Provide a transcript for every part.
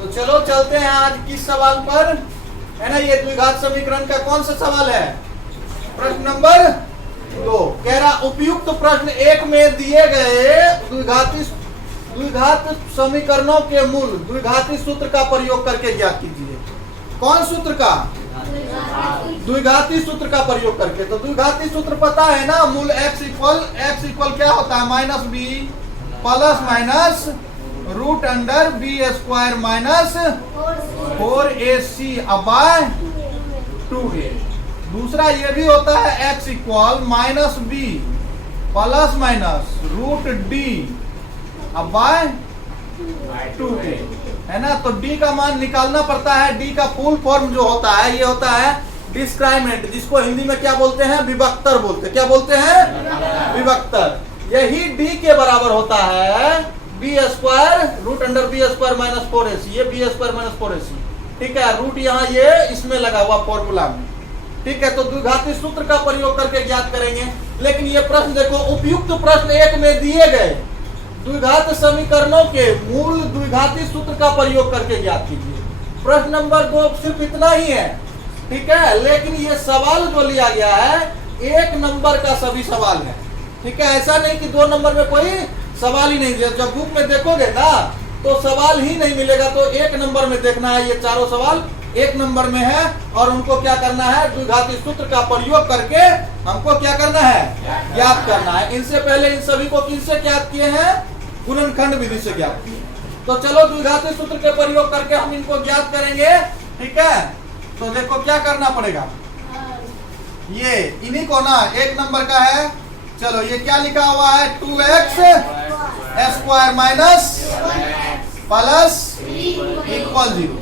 तो चलो चलते हैं आज किस सवाल पर, है ना। ये द्विघात समीकरण का कौन सा सवाल है? प्रश्न नंबर 2। कह रहा उपयुक्त प्रश्न 1 में दिए गए द्विघात समीकरणों के मूल द्विघाती सूत्र का प्रयोग करके ज्ञात कीजिए। कौन सूत्र का? द्विघाती सूत्र का प्रयोग करके। तो द्विघाती सूत्र पता है ना, मूल x इक्वल क्या होता है? Minus B plus minus root under B square minus 4ac by 2a। दूसरा ये भी होता है x equal minus B plus minus root D by 2a, है ना। तो d का मान निकालना पड़ता है। d का फुल फॉर्म जो होता है ये होता है डिस्क्राइमिनेंट, जिसको हिंदी में क्या बोलते हैं? विभक्तर बोलते हैं। क्या बोलते हैं? विभक्तर। यही d के बराबर होता है B square root under B square minus 4ac। ये बी स्क्वायर माइनस 4ac, ठीक है। रूट यहाँ ये इसमें लगा हुआ फॉर्मूला में, ठीक है। तो द्विघाती सूत्र का प्रयोग करके ज्ञात करेंगे। लेकिन ये प्रश्न देखो, उपयुक्त प्रश्न 1 में दिए गए द्विघात समीकरणों के मूल द्विघाती सूत्र का प्रयोग करके ज्ञात कीजिए। प्रश्न नंबर 2 सिर्फ इतना ही है, ठीक है। लेकिन ये सवाल जो लिया गया है 1 नंबर का सभी सवाल है, ठीक है। ऐसा नहीं कि 2 नंबर में कोई सवाल ही नहीं दिया। जब बुक में देखोगे ना तो सवाल ही नहीं मिलेगा, तो 1 नंबर में देखना है। ये चारों सवाल 1 नंबर में है और उनको क्या करना है? द्विघाती सूत्र का प्रयोग करके हमको क्या करना है? ज्ञात करना है। इनसे पहले इन सभी को किससे ज्ञात किए हैं? गुणनखंड विधि से ज्ञात किए। तो चलो द्विघाती सूत्र के प्रयोग करके हम इनको ज्ञात करेंगे, ठीक है। तो देखो क्या करना पड़ेगा, ये इन्हीं को ना 1 नंबर का है। चलो ये क्या लिखा हुआ है? 2x square minus plus equal 0।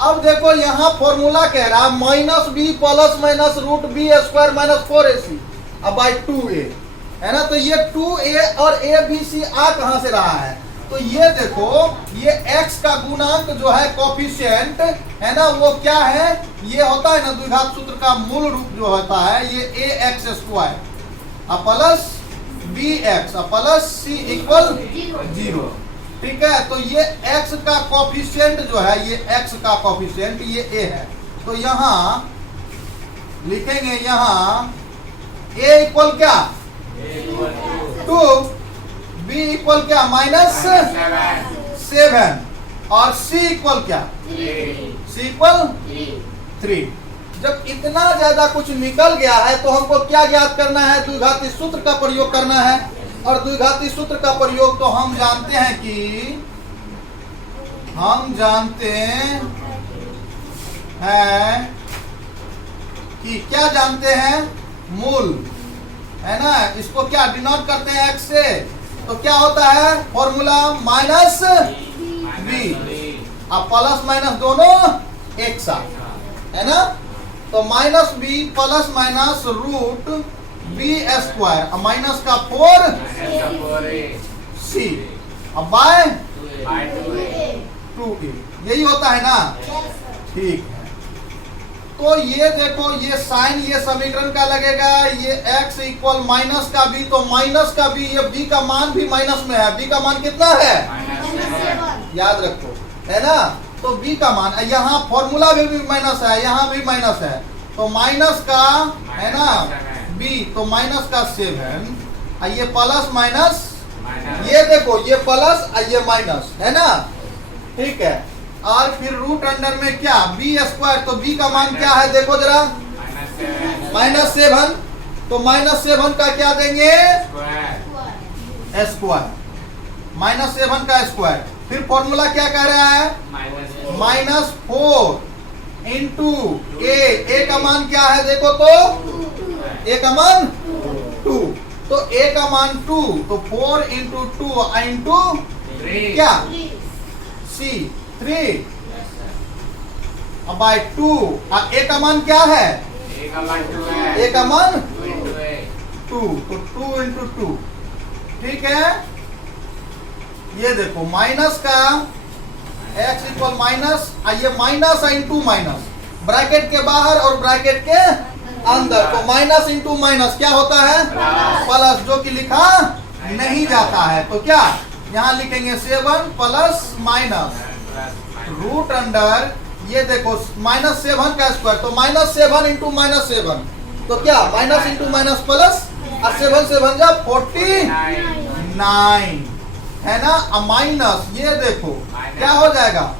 अब देखो यहाँ फॉर्मूला कह रहा है minus B plus minus root B square minus 4ac अब बाई 2a, है ना। तो ये 2a और a b c आ कहां से रहा है? तो ये देखो, ये x का गुणांक जो है कोफिशिएंट, है ना, वो क्या है? ये होता है ना द्विघात सूत्र का मूल रूप जो होता है ये ax square plus bx plus c equal 0, ठीक है। तो ये x का कोफिशिएंट जो है, ये x का कोफिशिएंट ये a है। तो यहाँ लिखेंगे, यहाँ a इक्वल क्या? 2, b इक्वल क्या? माइनस 7 और c इक्वल क्या? c equal 3। जब इतना ज्यादा कुछ निकल गया है तो हमको क्या ज्ञात करना है? द्विघाती सूत्र का प्रयोग करना है। और द्विघाती सूत्र का प्रयोग तो हम जानते हैं कि क्या जानते हैं? मूल, है ना। इसको क्या डिनोट करते हैं? x से। तो क्या होता है फॉर्मूला? माइनस b अब प्लस माइनस दोनों एक साथ, है ना। तो minus B plus minus root B square minus का 4c अब बाय 2a, यही होता है ना, ठीक है। तो ये देखो, ये साइन ये समीकरण का लगेगा, ये x इक्वल माइनस का b, तो माइनस का b, ये b का मान भी माइनस में है। b का मान कितना है? याद रखो, है ना। तो b का मान, यहाँ फॉर्मूला भी माइनस है, यहाँ भी माइनस है। तो माइनस का, है ना, b, तो माइनस का 7, ये प्लस माइनस, ये देखो ये प्लस ये माइनस, है ना, ठीक है। और फिर रूट अंडर में क्या? बी स्क्वायर, तो b का मान क्या है? देखो जरा, -7, तो -7 का क्या देंगे? स्क्वायर, -7 का स्क्वायर। फिर फॉर्मूला क्या कह रहा है? -4 इंटू a का मान क्या है? देखो तो a का मान 2, तो a का मान 2, तो 4 इंटू 2 इंटू क्या? c 3 अब बाय 2। a का मान क्या है? a का मान 2, तो 2 इंटू 2, ठीक है। ये देखो माइनस का x इक्वल माइनस, ये माइनस इंटू माइनस, ब्रैकेट के बाहर और ब्रैकेट के अंदर, तो माइनस इंटू माइनस क्या होता है? प्लस, जो कि लिखा नहीं जाता है। तो क्या यहाँ लिखेंगे 7 प्लस माइनस रूट अंडर ये देखो -7 का स्क्वायर, तो -7 इंटू -7 तो क्या माइनस इंटू माइनस प्लस, और 7 से बन जा 49 है ना। माइनस ये देखो क्या हो जाएगा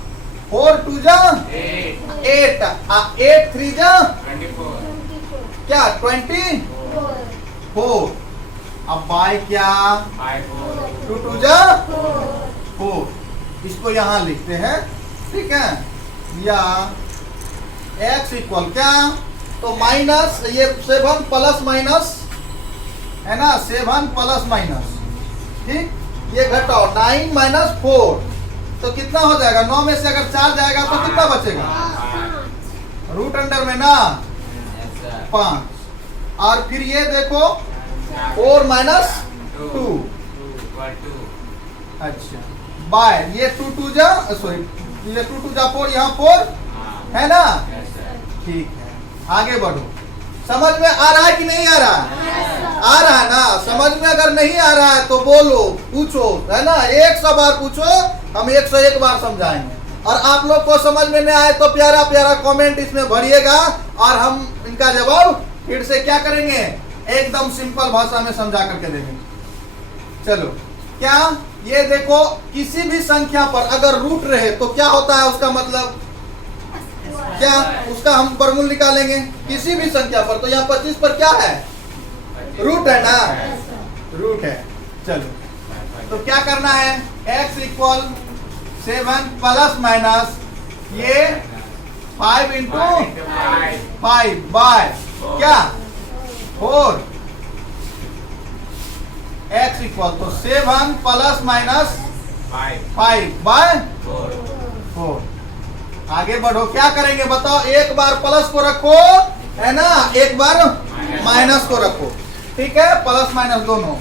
4 2 जा 8, 8 3 जा क्या 24। अब बाय क्या 2 2 जा 4, इसको यहां लिखते हैं, ठीक है। या x इक्वल क्या, तो माइनस ये 7 प्लस माइनस है ना, 7 प्लस माइनस, ठीक। ये घटाओ 9 माइनस 4 तो कितना हो जाएगा, 9 में से अगर 4 जाएगा तो कितना बचेगा, रूट अंडर में ना 5। और फिर ये देखो 4 माइनस 2, अच्छा बाय ये 2 2 जा सॉरी ये 2 2 जा 4, यहाँ 4 है ना, ठीक है। आगे बढ़ो, समझ में आ रहा है कि नहीं आ रहा है, आ रहा है ना। समझ में अगर नहीं आ रहा है तो बोलो, पूछो, है ना, 100 बार पूछो, हम 101 बार समझाएंगे। और आप लोग को समझ में नहीं आए तो प्यारा प्यारा कमेंट इसमें भरिएगा, और हम इनका जवाब फिर से क्या करेंगे, एकदम सिंपल भाषा में समझा करके देंगे। चलो, क्या ये देखो किसी भी संख्या पर अगर रूट रहे तो क्या होता है, उसका मतलब क्या, उसका हम वर्गमूल निकालेंगे किसी भी संख्या पर। तो यहाँ 25 पर क्या है, रूट है ना, रूट है। चलो, तो क्या करना है, x इक्वल 7 प्लस माइनस ये 5 इंटू 5 बाय क्या 4, x इक्वल तो 7 प्लस माइनस 5 बाय 4। आगे बढ़ो, क्या करेंगे बताओ, एक बार प्लस को रखो है ना, एक बार माइनस को रखो, ठीक है, प्लस माइनस दोनों,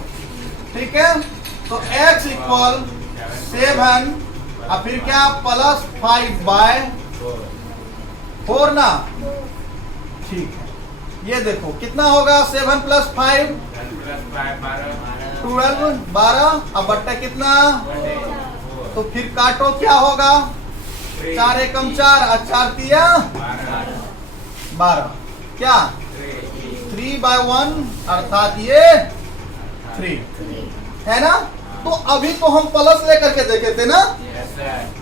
ठीक है। तो x इक्वल 7 और फिर क्या प्लस 5 बाय 4 ना, ठीक है। ये देखो कितना होगा, 7 प्लस 5 12 12, अब बट्टा कितना, तो फिर काटो क्या होगा, 4 एकम 4 और 4 तिया 12, क्या 3 बाय 1 अर्थात ये 3 है ना। तो अभी तो हम प्लस लेकर के देखे थे ना,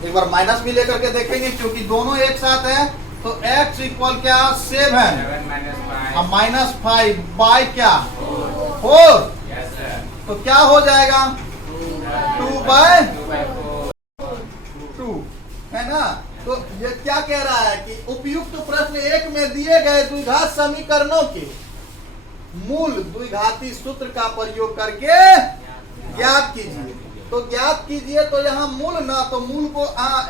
एक बार माइनस भी लेकर के देखेंगे क्योंकि दोनों एक साथ है। तो x इक्वल क्या 7 और माइनस 5 बाय क्या 4, तो क्या हो जाएगा 2 बाय 2 है ना। तो ये क्या कह रहा है कि उपयुक्त प्रश्न 1 में दिए गए द्विघात समीकरणों के मूल द्विघाती सूत्र का प्रयोग करके ज्ञात कीजिए। तो ज्ञात कीजिए, तो यहाँ मूल ना, तो मूल को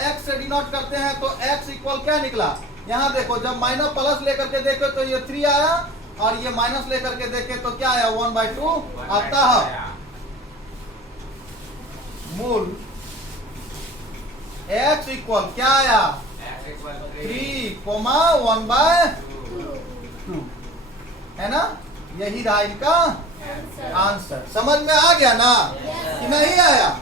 x से डिनोट करते हैं, तो x इक्वल क्या निकला, यहाँ देखो जब माइनस प्लस लेकर के देखे तो ये 3 आया, और ये माइनस लेकर के देखे तो क्या आया 1/2 आता है। मूल x इक्वल क्या आया 3, 1/2 है ना, यही रहा इनका आंसर। समझ में आ गया ना कि नहीं आया,